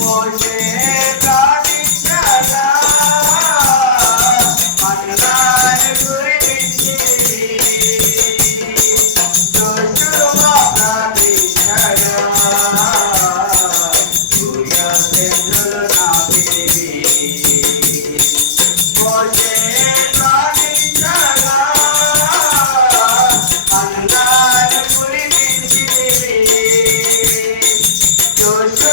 మోషే